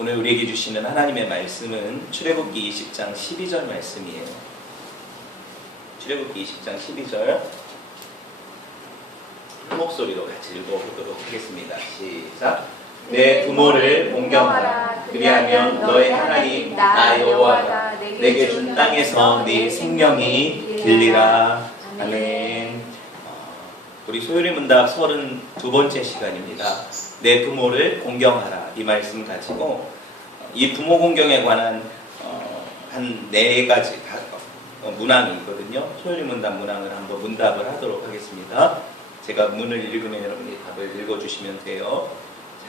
오늘 우리에게 주시는 하나님의 말씀은 출애굽기 20장 12절 말씀이에요. 출애굽기 20장 12절 큰 목소리로 같이 읽어보도록 하겠습니다. 시작. 내 부모를 공경하라. 그리하면 너의 하나님 나 여호와가 내게 준 땅에서 네 생명이 길리라. 아멘. 우리 소율의 문답 32번째 시간입니다. 내 부모를 공경하라. 이 말씀 가지고 이 부모 공경에 관한 한 4가지 문항이 있거든요. 소율의 문답 문항을 한번 문답을 하도록 하겠습니다. 제가 문을 읽으면 여러분이 답을 읽어주시면 돼요.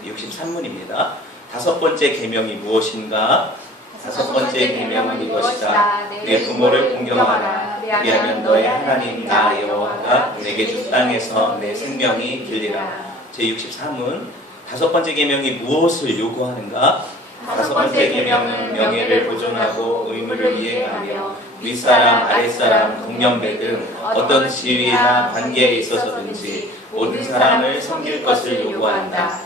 63문입니다. 5번째 계명이 무엇인가? 5번째 계명은 이것이다. 내 부모를 공경하라. 그리하면 너의 하나님 나 여호와가 내게 준 땅에서 내 생명이 길리라. 제63문 5번째 계명이 무엇을 요구하는가? 5번째 계명은 명예를 보존하고 의무를 이행하며 윗사람 아랫사람 동년배 등 어떤 지위나 관계에 있어서든지 모든 사람을 섬길 것을 요구한다.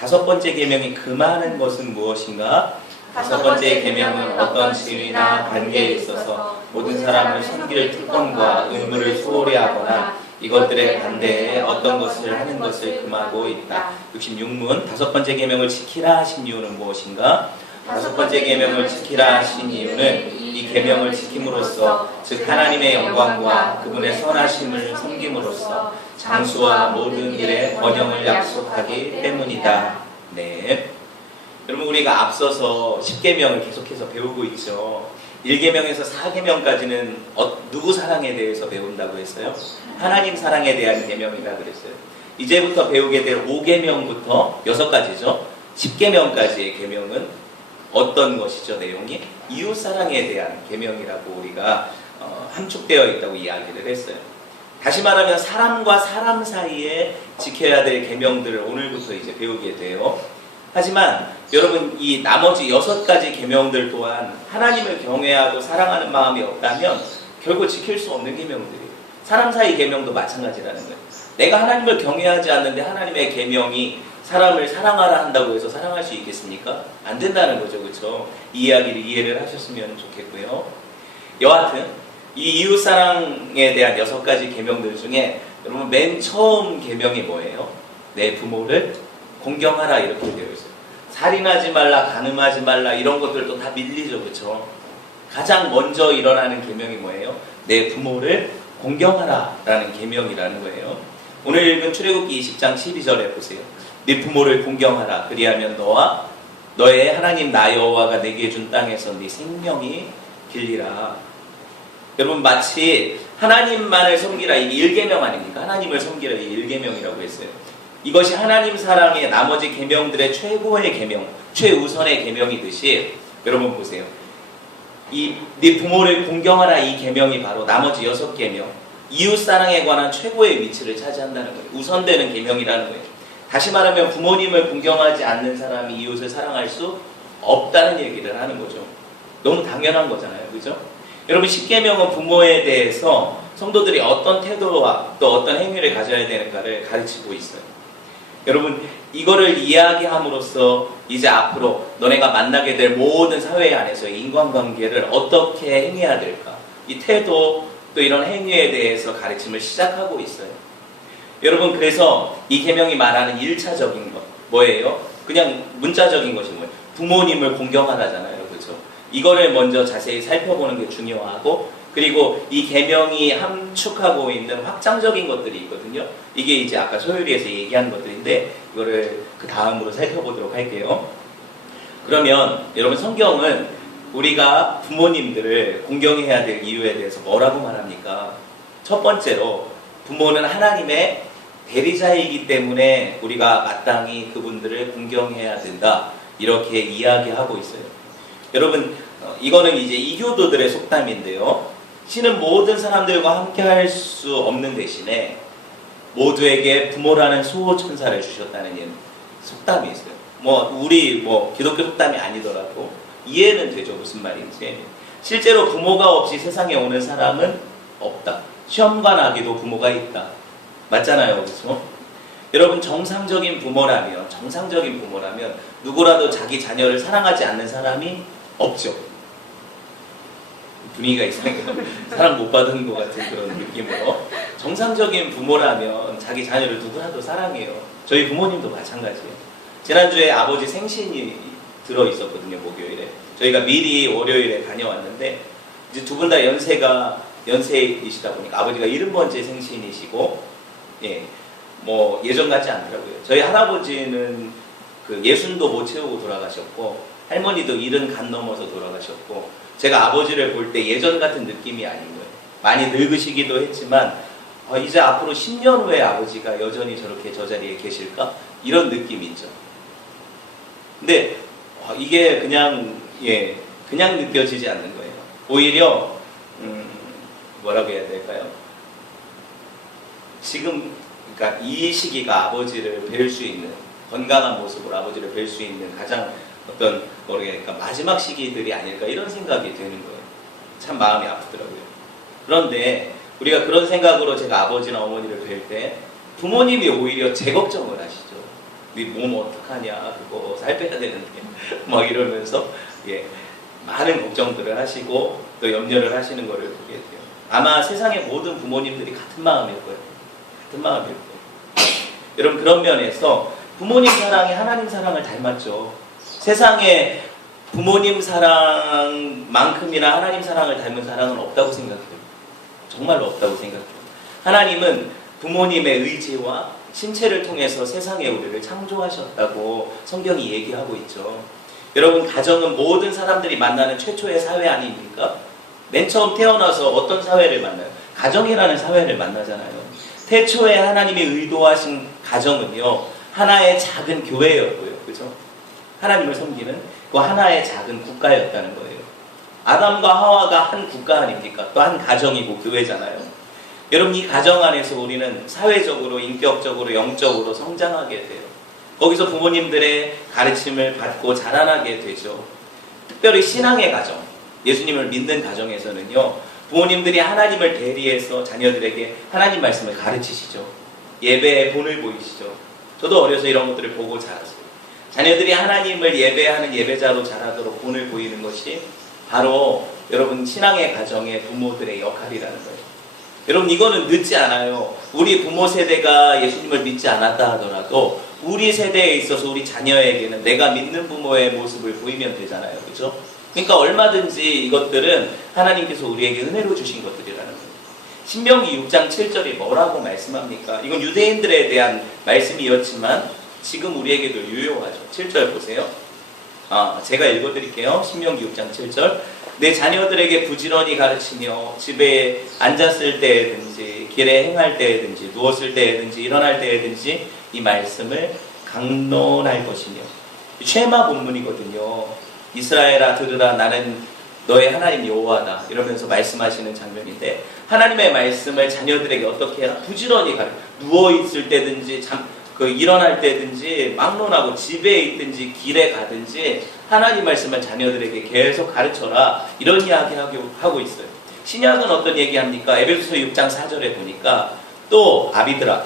5번째 계명이 금하는 것은 무엇인가? 5번째 계명은 어떤 지위나 관계에 있어서 모든 사람을 섬길 특권과 의무를 소홀히 하거나 이것들에 반대해 어떤 것을 하는 것을 금하고 있다. 66문 5번째 계명을 지키라 하신 이유는 무엇인가? 5번째 계명을 지키라 하신 이유는 이 계명을 지킴으로써 즉 하나님의 영광과 그분의 선하심을 섬김으로써 장수와 모든 일에 번영을 약속하기 때문이다. 네. 여러분 우리가 앞서서 10계명을 계속해서 배우고 있죠. 1계명에서 4계명까지는 누구 사랑에 대해서 배운다고 했어요? 하나님 사랑에 대한 계명이라 그랬어요. 이제부터 배우게 될 5계명부터 6가지죠. 10계명까지의 계명은 어떤 것이죠? 내용이? 이웃 사랑에 대한 계명이라고 우리가 함축되어 있다고 이야기를 했어요. 다시 말하면 사람과 사람 사이에 지켜야 될 계명들을 오늘부터 이제 배우게 돼요. 하지만 여러분 이 나머지 6가지 계명들 또한 하나님을 경외하고 사랑하는 마음이 없다면 결국 지킬 수 없는 계명들이에요. 사람 사이 계명도 마찬가지라는 거예요. 내가 하나님을 경외하지 않는데 하나님의 계명이 사람을 사랑하라 한다고 해서 사랑할 수 있겠습니까? 안 된다는 거죠. 그렇죠? 이 이야기를 이해를 하셨으면 좋겠고요. 여하튼 이 이웃 사랑에 대한 6가지 계명들 중에 여러분 맨 처음 계명이 뭐예요? 내 부모를 공경하라 이렇게 되어 있어요. 살인하지 말라, 간음하지 말라 이런 것들도 다 밀리죠. 그렇죠? 가장 먼저 일어나는 계명이 뭐예요? 내 부모를 공경하라 라는 계명이라는 거예요. 오늘 읽은 출애굽기 20장 12절에 보세요. 네 부모를 공경하라. 그리하면 너와 너의 하나님 나 여호와가 내게 준 땅에서 네 생명이 길리라. 여러분 마치 하나님만을 섬기라 이 1계명 아닙니까? 하나님을 섬기라 이 1계명이라고 했어요. 이것이 하나님 사랑의 나머지 계명들의 최고의 계명, 최우선의 계명이듯이 여러분 보세요. 네 부모를 공경하라 이 계명이 바로 나머지 6계명, 이웃 사랑에 관한 최고의 위치를 차지한다는 거예요. 우선되는 계명이라는 거예요. 다시 말하면 부모님을 공경하지 않는 사람이 이웃을 사랑할 수 없다는 얘기를 하는 거죠. 너무 당연한 거잖아요. 그죠? 여러분 10계명은 부모에 대해서 성도들이 어떤 태도와 또 어떤 행위를 가져야 되는가를 가르치고 있어요. 여러분 이거를 이야기함으로써 이제 앞으로 너네가 만나게 될 모든 사회 안에서의 인간관계를 어떻게 행해야 될까? 이 태도 또 이런 행위에 대해서 가르침을 시작하고 있어요. 여러분 그래서 이 계명이 말하는 1차적인 것 뭐예요? 그냥 문자적인 것이 뭐예요? 부모님을 공경하라잖아요. 그렇죠? 이거를 먼저 자세히 살펴보는 게 중요하고 그리고 이 계명이 함축하고 있는 확장적인 것들이 있거든요. 이게 이제 아까 소율이에서 얘기한 것들인데 이거를 그 다음으로 살펴보도록 할게요. 그러면 여러분 성경은 우리가 부모님들을 공경해야 될 이유에 대해서 뭐라고 말합니까? 첫 번째로 부모는 하나님의 대리자이기 때문에 우리가 마땅히 그분들을 공경해야 된다. 이렇게 이야기하고 있어요. 여러분 이거는 이제 이교도들의 속담인데요. 신은 모든 사람들과 함께 할 수 없는 대신에 모두에게 부모라는 수호천사를 주셨다는 속담이 있어요. 우리 기독교 속담이 아니더라도 이해는 되죠. 무슨 말인지. 실제로 부모가 없이 세상에 오는 사람은 없다. 시험관 아기도 부모가 있다. 맞잖아요. 그렇죠? 여러분 정상적인 부모라면 누구라도 자기 자녀를 사랑하지 않는 사람이 없죠. 분위기가 이상해요. 사랑 못 받은 것 같은 그런 느낌으로. 정상적인 부모라면 자기 자녀를 누구라도 사랑해요. 저희 부모님도 마찬가지예요. 지난주에 아버지 생신이 들어있었거든요, 목요일에. 저희가 미리 월요일에 다녀왔는데 이제 두 분 다 연세이시다 보니까 아버지가 70번째 생신이시고, 예, 뭐 예전 같지 않더라고요. 저희 할아버지는 그 60도 못 채우고 돌아가셨고, 할머니도 70 간 넘어서 돌아가셨고, 제가 아버지를 볼 때 예전 같은 느낌이 아닌 거예요. 많이 늙으시기도 했지만 이제 앞으로 10년 후에 아버지가 여전히 저렇게 저 자리에 계실까? 이런 느낌이 있죠. 근데 이게 그냥 느껴지지 않는 거예요. 오히려 뭐라고 해야 될까요? 지금 그러니까 이 시기가 아버지를 뵐 수 있는, 건강한 모습으로 아버지를 뵐 수 있는 가장 어떤 모르겠으니까 마지막 시기들이 아닐까 이런 생각이 드는 거예요. 참 마음이 아프더라고요. 그런데 우리가 그런 생각으로 제가 아버지나 어머니를 뵐 때 부모님이 오히려 제 걱정을 하시죠. 네 몸 어떡하냐, 그거 살 빼야 되는데 막 이러면서 많은 걱정들을 하시고 또 염려를 하시는 거를 보게 돼요. 아마 세상의 모든 부모님들이 같은 마음일 거예요. 같은 마음일 거예요. 여러분, 그런 면에서 부모님 사랑이 하나님 사랑을 닮았죠. 세상에 부모님 사랑만큼이나 하나님 사랑을 닮은 사랑은 없다고 생각해요. 정말로 없다고 생각해요. 하나님은 부모님의 의지와 신체를 통해서 세상에 우리를 창조하셨다고 성경이 얘기하고 있죠. 여러분, 가정은 모든 사람들이 만나는 최초의 사회 아닙니까? 맨 처음 태어나서 어떤 사회를 만나요? 가정이라는 사회를 만나잖아요. 태초에 하나님이 의도하신 가정은요, 하나의 작은 교회였고요. 그죠? 하나님을 섬기는 그 하나의 작은 국가였다는 거예요. 아담과 하와가 한 국가 아닙니까? 또 한 가정이고 교회잖아요. 여러분, 이 가정 안에서 우리는 사회적으로, 인격적으로, 영적으로 성장하게 돼요. 거기서 부모님들의 가르침을 받고 자라나게 되죠. 특별히 신앙의 가정, 예수님을 믿는 가정에서는요, 부모님들이 하나님을 대리해서 자녀들에게 하나님 말씀을 가르치시죠. 예배에 본을 보이시죠. 저도 어려서 이런 것들을 보고 자랐어요. 자녀들이 하나님을 예배하는 예배자로 자라도록 본을 보이는 것이 바로 여러분 신앙의 가정의 부모들의 역할이라는 거예요. 여러분, 이거는 늦지 않아요. 우리 부모 세대가 예수님을 믿지 않았다 하더라도 우리 세대에 있어서 우리 자녀에게는 내가 믿는 부모의 모습을 보이면 되잖아요. 그렇죠? 그러니까 얼마든지 이것들은 하나님께서 우리에게 은혜로 주신 것들이라는 거예요. 신명기 6장 7절이 뭐라고 말씀합니까? 이건 유대인들에 대한 말씀이었지만 지금 우리에게도 유효하죠. 7절 보세요. 제가 읽어드릴게요. 신명기 6장 7절. 내 자녀들에게 부지런히 가르치며 집에 앉았을 때에든지 길에 행할 때에든지 누웠을 때에든지 일어날 때에든지 이 말씀을 강론할 것이며. 쉐마 본문이거든요. 이스라엘아 들으라, 나는 너의 하나님 여호와다 이러면서 말씀하시는 장면인데, 하나님의 말씀을 자녀들에게 어떻게 해야? 부지런히 가르쳐. 누워있을 때든지 일어날 때든지 막론하고 집에 있든지 길에 가든지 하나님 말씀을 자녀들에게 계속 가르쳐라, 이런 이야기 하고 있어요. 신약은 어떤 얘기합니까? 에베소서 6장 4절에 보니까 또 아비들아,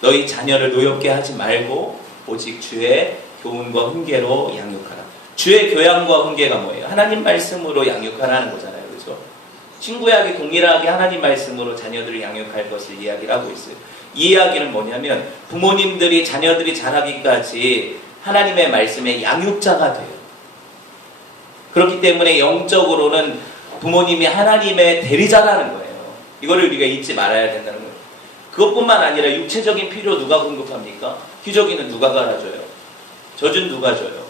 너희 자녀를 노엽게 하지 말고 오직 주의 교훈과 훈계로 양육하라. 주의 교양과 훈계가 뭐예요? 하나님 말씀으로 양육하라는 거잖아요. 그렇죠? 신구약이 동일하게 하나님 말씀으로 자녀들을 양육할 것을 이야기를 하고 있어요. 이 이야기는 뭐냐면 부모님들이 자녀들이 자라기까지 하나님의 말씀의 양육자가 돼요. 그렇기 때문에 영적으로는 부모님이 하나님의 대리자라는 거예요. 이거를 우리가 잊지 말아야 된다는 거예요. 그것뿐만 아니라 육체적인 필요 누가 공급합니까? 기저귀는 누가 갈아줘요? 젖은 누가 줘요?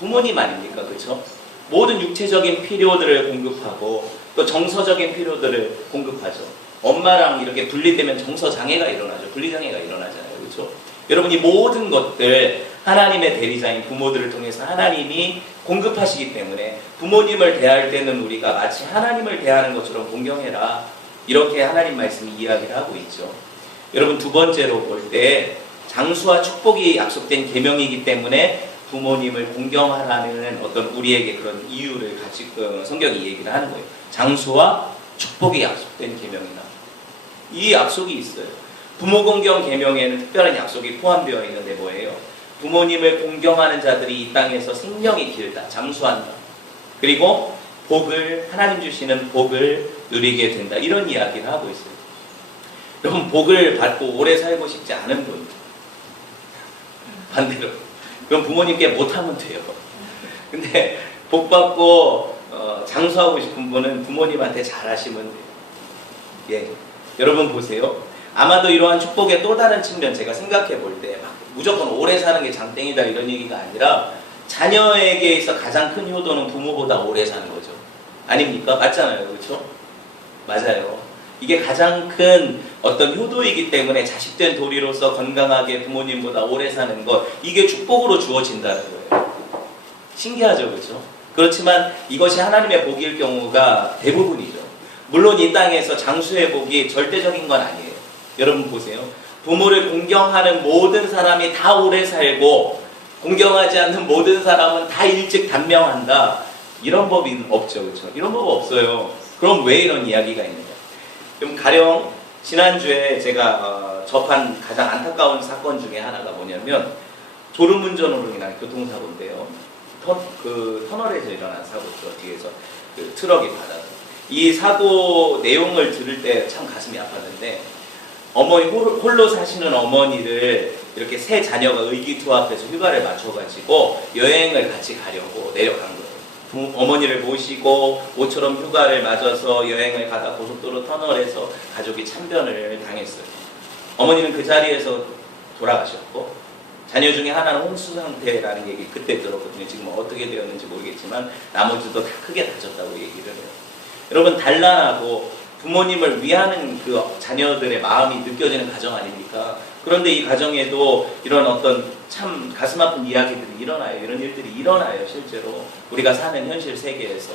부모님 아닙니까? 그렇죠? 모든 육체적인 필요들을 공급하고 또 정서적인 필요들을 공급하죠. 엄마랑 이렇게 분리되면 정서장애가 일어나죠. 분리장애가 일어나잖아요. 그렇죠? 여러분, 이 모든 것들 하나님의 대리자인 부모들을 통해서 하나님이 공급하시기 때문에 부모님을 대할 때는 우리가 마치 하나님을 대하는 것처럼 공경해라, 이렇게 하나님 말씀이 이야기를 하고 있죠. 여러분, 두 번째로 볼 때 장수와 축복이 약속된 계명이기 때문에 부모님을 공경하라는 어떤 우리에게 그런 이유를 가지고 성경이 얘기를 하는 거예요. 장수와 축복이 약속된 계명이다. 이 약속이 있어요. 부모 공경 계명에는 특별한 약속이 포함되어 있는데 뭐예요? 부모님을 공경하는 자들이 이 땅에서 생명이 길다, 장수한다. 그리고 복을, 하나님 주시는 복을 누리게 된다. 이런 이야기를 하고 있어요. 여러분, 복을 받고 오래 살고 싶지 않은 분, 반대로 그럼 부모님께 못하면 돼요. 근데 복 받고 장수하고 싶은 분은 부모님한테 잘하시면 돼요. 예, 여러분 보세요. 아마도 이러한 축복의 또 다른 측면, 제가 생각해 볼 때 무조건 오래 사는 게 장땡이다 이런 얘기가 아니라, 자녀에게 있어 가장 큰 효도는 부모보다 오래 사는 거죠. 아닙니까? 맞잖아요. 그렇죠? 맞아요. 이게 가장 큰 어떤 효도이기 때문에 자식된 도리로서 건강하게 부모님보다 오래 사는 것, 이게 축복으로 주어진다는 거예요. 신기하죠, 그렇죠? 그렇지만 이것이 하나님의 복일 경우가 대부분이죠. 물론 이 땅에서 장수의 복이 절대적인 건 아니에요. 여러분 보세요. 부모를 공경하는 모든 사람이 다 오래 살고 공경하지 않는 모든 사람은 다 일찍 단명한다, 이런 법이 없죠, 그렇죠? 이런 법 없어요. 그럼 왜 이런 이야기가 있는가? 그럼 가령 지난주에 제가 접한 가장 안타까운 사건 중에 하나가 뭐냐면, 졸음운전으로 인한 교통사고인데요. 터널에서 일어난 사고죠. 뒤에서 그 트럭이 받아서. 이 사고 내용을 들을 때 참 가슴이 아팠는데, 어머니, 홀로 사시는 어머니를 이렇게 세 자녀가 의기투합해서 휴가를 맞춰가지고 여행을 같이 가려고 내려간 거예요. 어머니를 모시고 모처럼 휴가를 맞아서 여행을 가다 고속도로 터널에서 가족이 참변을 당했어요. 어머니는 그 자리에서 돌아가셨고, 자녀 중에 하나는 혼수 상태라는 얘기 그때 들었거든요. 지금 어떻게 되었는지 모르겠지만 나머지도 다 크게 다쳤다고 얘기를 해요. 여러분, 단란하고 부모님을 위하는 그 자녀들의 마음이 느껴지는 가정 아닙니까? 그런데 이 가정에도 이런 어떤 참 가슴 아픈 이야기들이 일어나요. 이런 일들이 일어나요. 실제로 우리가 사는 현실 세계에서.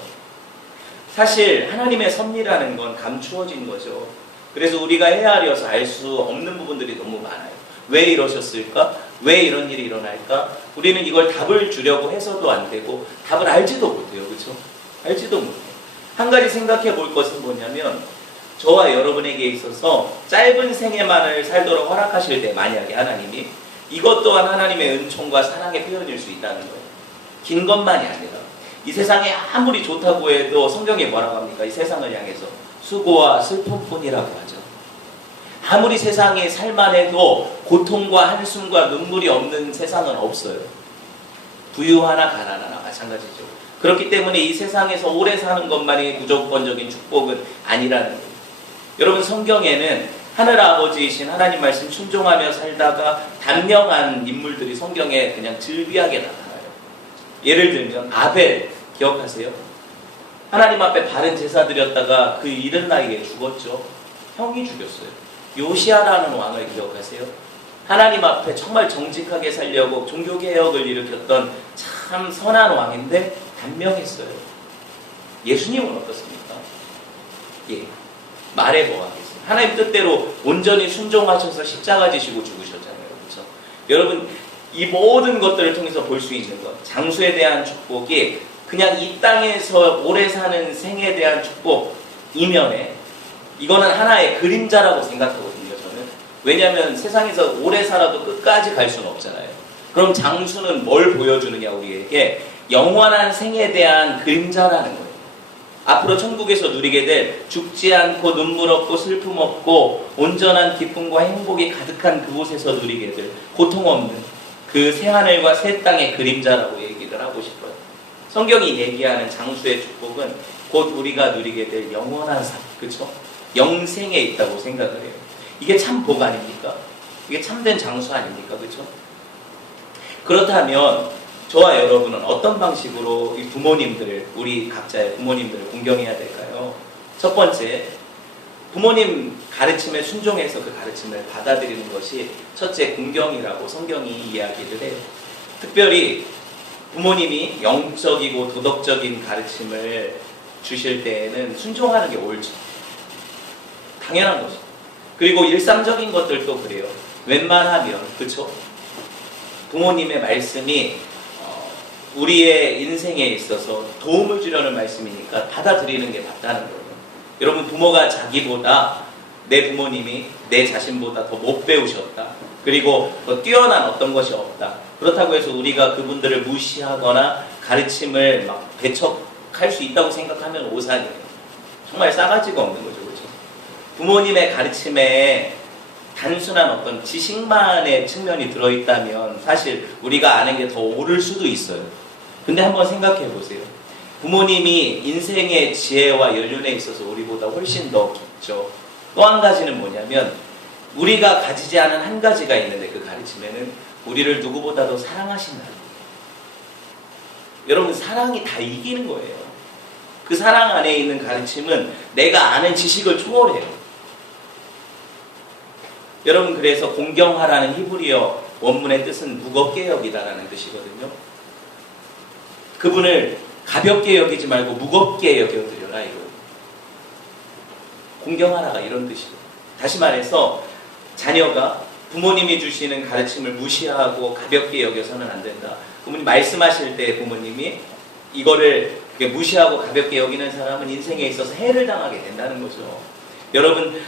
사실 하나님의 섭리라는 건 감추어진 거죠. 그래서 우리가 헤아려서 알 수 없는 부분들이 너무 많아요. 왜 이러셨을까? 왜 이런 일이 일어날까? 우리는 이걸 답을 주려고 해서도 안 되고 답을 알지도 못해요. 그렇죠? 알지도 못해요. 한 가지 생각해 볼 것은 뭐냐면, 저와 여러분에게 있어서 짧은 생애만을 살도록 허락하실 때 만약에 하나님이, 이것 또한 하나님의 은총과 사랑의 표현일 수 있다는 거예요. 긴 것만이 아니라 이 세상에 아무리 좋다고 해도 성경에 뭐라고 합니까? 이 세상을 향해서 수고와 슬픔뿐이라고 하죠. 아무리 세상에 살만해도 고통과 한숨과 눈물이 없는 세상은 없어요. 부유하나 가난하나 마찬가지죠. 그렇기 때문에 이 세상에서 오래 사는 것만이 무조건적인 축복은 아니라는 거예요. 여러분, 성경에는 하늘아버지이신 하나님 말씀 순종하며 살다가 단명한 인물들이 성경에 그냥 즐비하게 나타나요. 예를 들면 아벨 기억하세요? 하나님 앞에 바른 제사 드렸다가 그 이른 나이에 죽었죠. 형이 죽였어요. 요시아라는 왕을 기억하세요? 하나님 앞에 정말 정직하게 살려고 종교개혁을 일으켰던 참 선한 왕인데 단명했어요. 예수님은 어떻습니까? 예, 말해보아겠습니다. 하나님 뜻대로 온전히 순종하셔서 십자가 지시고 죽으셨잖아요. 그렇죠? 여러분, 이 모든 것들을 통해서 볼 수 있는 것, 장수에 대한 축복이 그냥 이 땅에서 오래 사는 생에 대한 축복 이면에, 이거는 하나의 그림자라고 생각하거든요, 저는. 왜냐하면 세상에서 오래 살아도 끝까지 갈 수는 없잖아요. 그럼 장수는 뭘 보여주느냐, 우리에게? 영원한 생에 대한 그림자라는 거예요. 앞으로 천국에서 누리게 될 죽지 않고 눈물 없고 슬픔 없고 온전한 기쁨과 행복이 가득한 그곳에서 누리게 될 고통 없는 그 새하늘과 새 땅의 그림자라고 얘기를 하고 싶어요. 성경이 얘기하는 장수의 축복은 곧 우리가 누리게 될 영원한 삶, 그렇죠? 영생에 있다고 생각을 해요. 이게 참 복 아닙니까? 이게 참된 장수 아닙니까? 그렇죠? 그렇다면 저와 여러분은 어떤 방식으로 이 부모님들을, 우리 각자의 부모님들을 공경해야 될까요? 첫 번째, 부모님 가르침에 순종해서 그 가르침을 받아들이는 것이 첫째 공경이라고 성경이 이야기를 해요. 특별히 부모님이 영적이고 도덕적인 가르침을 주실 때에는 순종하는 게 옳죠. 당연한 거죠. 그리고 일상적인 것들도 그래요. 웬만하면, 그렇죠? 부모님의 말씀이 우리의 인생에 있어서 도움을 주려는 말씀이니까 받아들이는 게 맞다는 거예요. 여러분, 부모가 자기보다 내 부모님이 내 자신보다 더 못 배우셨다. 그리고 더 뛰어난 어떤 것이 없다. 그렇다고 해서 우리가 그분들을 무시하거나 가르침을 막 배척할 수 있다고 생각하면 오산이에요. 정말 싸가지가 없는 거죠. 그렇죠? 부모님의 가르침에 단순한 어떤 지식만의 측면이 들어있다면 사실 우리가 아는 게 더 옳을 수도 있어요. 근데 한번 생각해 보세요. 부모님이 인생의 지혜와 연륜에 있어서 우리보다 훨씬 더 깊죠. 또 한 가지는 뭐냐면 우리가 가지지 않은 한 가지가 있는데 그 가르침에는 우리를 누구보다도 사랑하신다는 거예요. 여러분 사랑이 다 이기는 거예요. 그 사랑 안에 있는 가르침은 내가 아는 지식을 초월해요. 여러분 그래서 공경하라는 히브리어 원문의 뜻은 무겁게 여기다라는 뜻이거든요. 그분을 가볍게 여기지 말고 무겁게 여겨드려라 이거예요. 공경하라가 이런 뜻이에요. 다시 말해서 자녀가 부모님이 주시는 가르침을 무시하고 가볍게 여겨서는 안 된다. 부모님 말씀하실 때 부모님이 이거를 무시하고 가볍게 여기는 사람은 인생에 있어서 해를 당하게 된다는 거죠. 여러분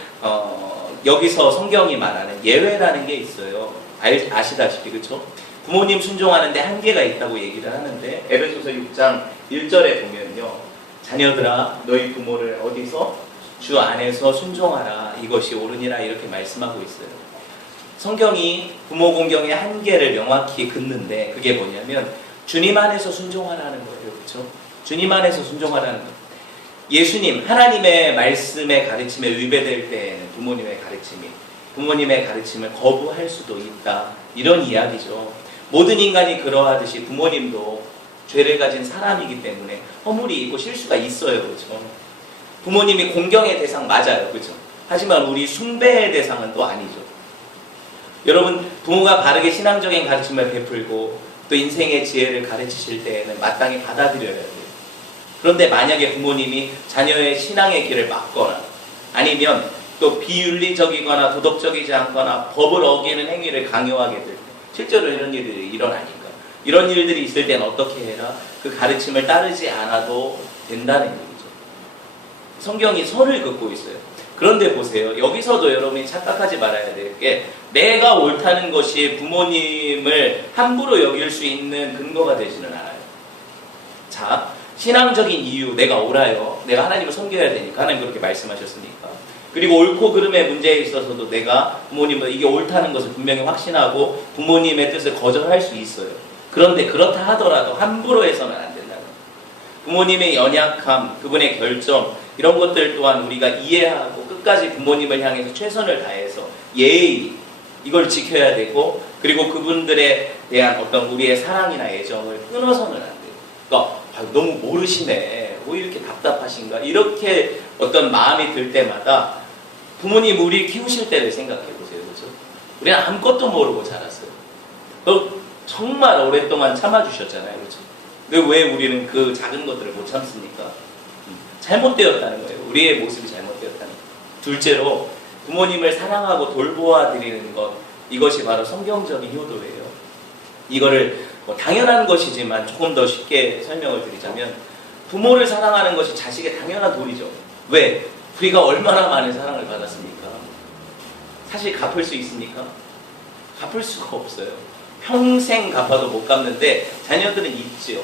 여기서 성경이 말하는 예외라는 게 있어요. 아시다시피 그렇죠? 부모님 순종하는데 한계가 있다고 얘기를 하는데 에베소서 6장 1절에 보면요. 자녀들아 너희 부모를 어디서? 주 안에서 순종하라. 이것이 옳으니라 이렇게 말씀하고 있어요. 성경이 부모 공경의 한계를 명확히 긋는데 그게 뭐냐면 주님 안에서 순종하라는 거예요. 그렇죠? 주님 안에서 순종하라는 거예요. 예수님, 하나님의 말씀의 가르침에 위배될 때에는 부모님의 가르침을 거부할 수도 있다. 이런 이야기죠. 모든 인간이 그러하듯이 부모님도 죄를 가진 사람이기 때문에 허물이 있고 실수가 있어요. 그렇죠? 부모님이 공경의 대상 맞아요. 그렇죠? 하지만 우리 숭배의 대상은 또 아니죠. 여러분, 부모가 바르게 신앙적인 가르침을 베풀고 또 인생의 지혜를 가르치실 때에는 마땅히 받아들여야 돼요. 그런데 만약에 부모님이 자녀의 신앙의 길을 막거나 아니면 또 비윤리적이거나 도덕적이지 않거나 법을 어기는 행위를 강요하게 될 때 실제로 이런 일들이 일어나니까 이런 일들이 있을 때는 어떻게 해라? 그 가르침을 따르지 않아도 된다는 얘기죠. 성경이 선을 긋고 있어요. 그런데 보세요. 여기서도 여러분이 착각하지 말아야 될 게 내가 옳다는 것이 부모님을 함부로 여길 수 있는 근거가 되지는 않아요. 자, 신앙적인 이유, 내가 옳아요. 내가 하나님을 섬겨야 되니까 하나님 그렇게 말씀하셨으니까. 그리고 옳고 그름의 문제에 있어서도 내가 부모님보다 이게 옳다는 것을 분명히 확신하고 부모님의 뜻을 거절할 수 있어요. 그런데 그렇다 하더라도 함부로 해서는 안 된다는 거예요. 부모님의 연약함, 그분의 결점 이런 것들 또한 우리가 이해하고 끝까지 부모님을 향해서 최선을 다해서 예의 이걸 지켜야 되고 그리고 그분들에 대한 어떤 우리의 사랑이나 애정을 끊어서는 안 돼요. 그러니까 너무 모르시네. 뭐 이렇게 답답하신가? 이렇게 어떤 마음이 들 때마다 부모님 우리 키우실 때를 생각해 보세요. 그렇죠? 우리는 아무것도 모르고 자랐어요. 정말 오랫동안 참아주셨잖아요. 그렇죠? 근데 왜 우리는 그 작은 것들을 못 참습니까? 잘못되었다는 거예요. 우리의 모습이 잘못되었다는 거예요. 둘째로 부모님을 사랑하고 돌보아 드리는 것 이것이 바로 성경적인 효도예요. 이거를 당연한 것이지만 조금 더 쉽게 설명을 드리자면 부모를 사랑하는 것이 자식의 당연한 도리죠. 왜? 우리가 얼마나 많은 사랑을 받았습니까? 사실 갚을 수 있습니까? 갚을 수가 없어요. 평생 갚아도 못 갚는데 자녀들은 있지요.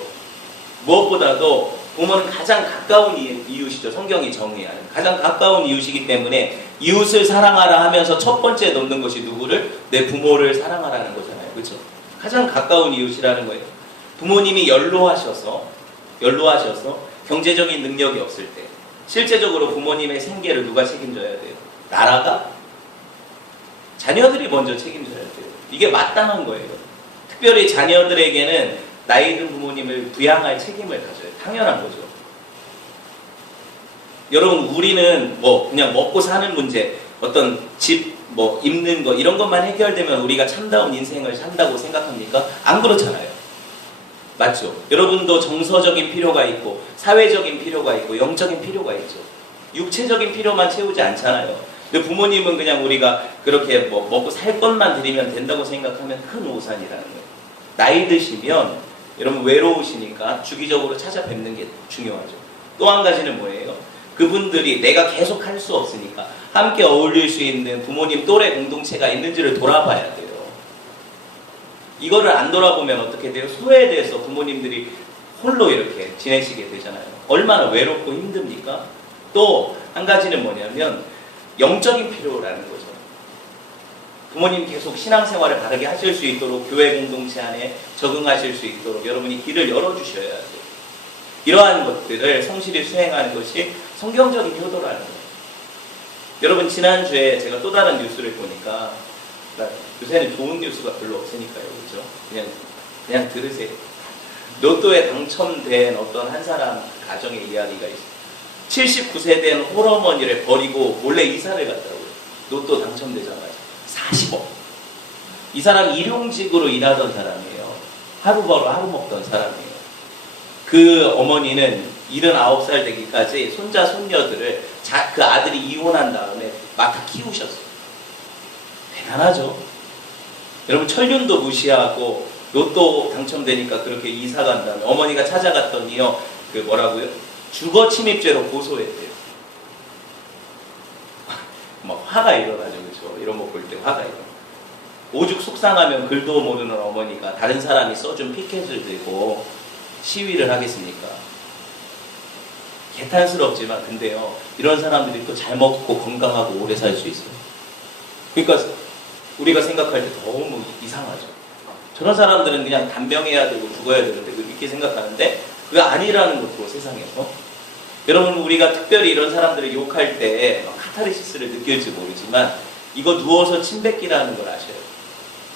무엇보다도 부모는 가장 가까운 이웃이죠. 성경이 정의하는 가장 가까운 이웃이기 때문에 이웃을 사랑하라 하면서 첫 번째 넣는 것이 누구를? 내 부모를 사랑하라는 거잖아요. 그렇죠? 가장 가까운 이웃이라는 거예요. 부모님이 연로하셔서 경제적인 능력이 없을 때 실제적으로 부모님의 생계를 누가 책임져야 돼요? 나라가? 자녀들이 먼저 책임져야 돼요. 이게 마땅한 거예요. 특별히 자녀들에게는 나이 든 부모님을 부양할 책임을 가져요. 당연한 거죠. 여러분 우리는 그냥 먹고 사는 문제 어떤 집 입는 거 이런 것만 해결되면 우리가 참다운 인생을 산다고 생각합니까? 안 그렇잖아요. 맞죠? 여러분도 정서적인 필요가 있고 사회적인 필요가 있고 영적인 필요가 있죠. 육체적인 필요만 채우지 않잖아요. 근데 부모님은 그냥 우리가 그렇게 먹고 살 것만 드리면 된다고 생각하면 큰 오산이라는 거예요. 나이 드시면 여러분 외로우시니까 주기적으로 찾아뵙는 게 중요하죠. 또 한 가지는 뭐예요? 그분들이 내가 계속 할 수 없으니까 함께 어울릴 수 있는 부모님 또래 공동체가 있는지를 돌아봐야 돼요. 이거를 안 돌아보면 어떻게 돼요? 소외돼서 부모님들이 홀로 이렇게 지내시게 되잖아요. 얼마나 외롭고 힘듭니까? 또 한 가지는 뭐냐면 영적인 필요라는 거죠. 부모님 계속 신앙생활을 바르게 하실 수 있도록 교회 공동체 안에 적응하실 수 있도록 여러분이 길을 열어주셔야 돼요. 이러한 것들을 성실히 수행하는 것이 성경적인 효도라는 거예요. 여러분 지난주에 제가 또 다른 뉴스를 보니까 요새는 좋은 뉴스가 별로 없으니까요. 그렇죠? 그냥 들으세요. 로또에 당첨된 어떤 한 사람 가정의 이야기가 있어요. 79세 된 홀어머니를 버리고 몰래 이사를 갔더라고요. 로또 당첨되자마자 40억. 이 사람 일용직으로 일하던 사람이에요. 하루 벌어 하루 먹던 사람이에요. 그 어머니는 79살 되기까지 손자 손녀들을 그 아들이 이혼한 다음에 맡아 키우셨어요. 대단하죠. 여러분 천륜도 무시하고 로또 당첨되니까 그렇게 이사 간다면 어머니가 찾아갔더니요 그 뭐라고요? 주거 침입죄로 고소했대요. 막 화가 일어나죠, 그렇죠? 이런 거 볼 때 화가 일어나. 오죽 속상하면 글도 모르는 어머니가 다른 사람이 써준 피켓을 들고 시위를 하겠습니까? 개탄스럽지만 근데요 이런 사람들이 또 잘 먹고 건강하고 오래 살 수 있어요. 그러니까 우리가 생각할 때 너무 이상하죠. 저런 사람들은 그냥 단명해야 되고 죽어야 되는데 이렇게 생각하는데 그게 아니라는 것도 세상에서. 여러분 우리가 특별히 이런 사람들을 욕할 때 카타르시스를 느낄지 모르지만 이거 누워서 침 뱉기라는 걸 아셔요.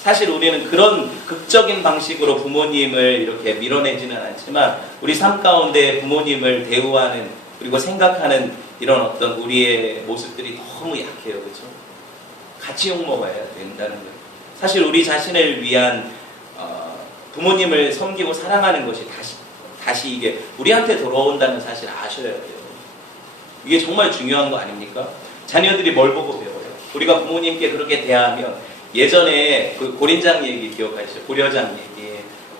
사실 우리는 그런 극적인 방식으로 부모님을 이렇게 밀어내지는 않지만 우리 삶 가운데 부모님을 대우하는 그리고 생각하는 이런 어떤 우리의 모습들이 너무 약해요. 그렇죠? 같이 욕먹어야 된다는 거예요. 사실 우리 자신을 위한 부모님을 섬기고 사랑하는 것이 다시 이게 우리한테 돌아온다는 사실 아셔야 돼요. 이게 정말 중요한 거 아닙니까? 자녀들이 뭘 보고 배워요? 우리가 부모님께 그렇게 대하면 예전에 그 고린장 얘기 기억하시죠? 고려장 얘기.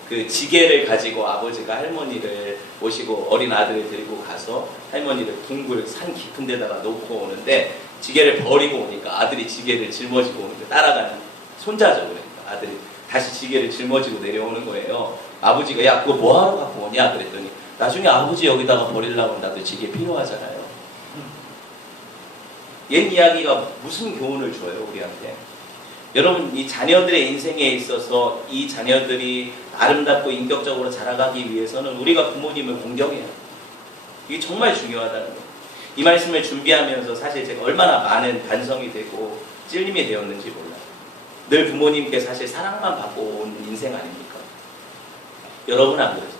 그 지게를 가지고 아버지가 할머니를 모시고 어린 아들을 데리고 가서 할머니를 둥글 산 깊은 데다가 놓고 오는데 지게를 버리고 오니까 아들이 지게를 짊어지고 오는데 따라가는 손자죠. 그러니까 아들이 다시 지게를 짊어지고 내려오는 거예요. 아버지가 야 그거 뭐하러 갖고 오냐 그랬더니 나중에 아버지 여기다가 버리려고 나도 지게 필요하잖아요. 옛 이야기가 무슨 교훈을 줘요 우리한테? 여러분 이 자녀들의 인생에 있어서 이 자녀들이 아름답고 인격적으로 자라가기 위해서는 우리가 부모님을 공경해야 해요. 이게 정말 중요하다는 거예요. 이 말씀을 준비하면서 사실 제가 얼마나 많은 반성이 되고 찔림이 되었는지 몰라요. 늘 부모님께 사실 사랑만 받고 온 인생 아닙니까? 여러분 안 그러세요?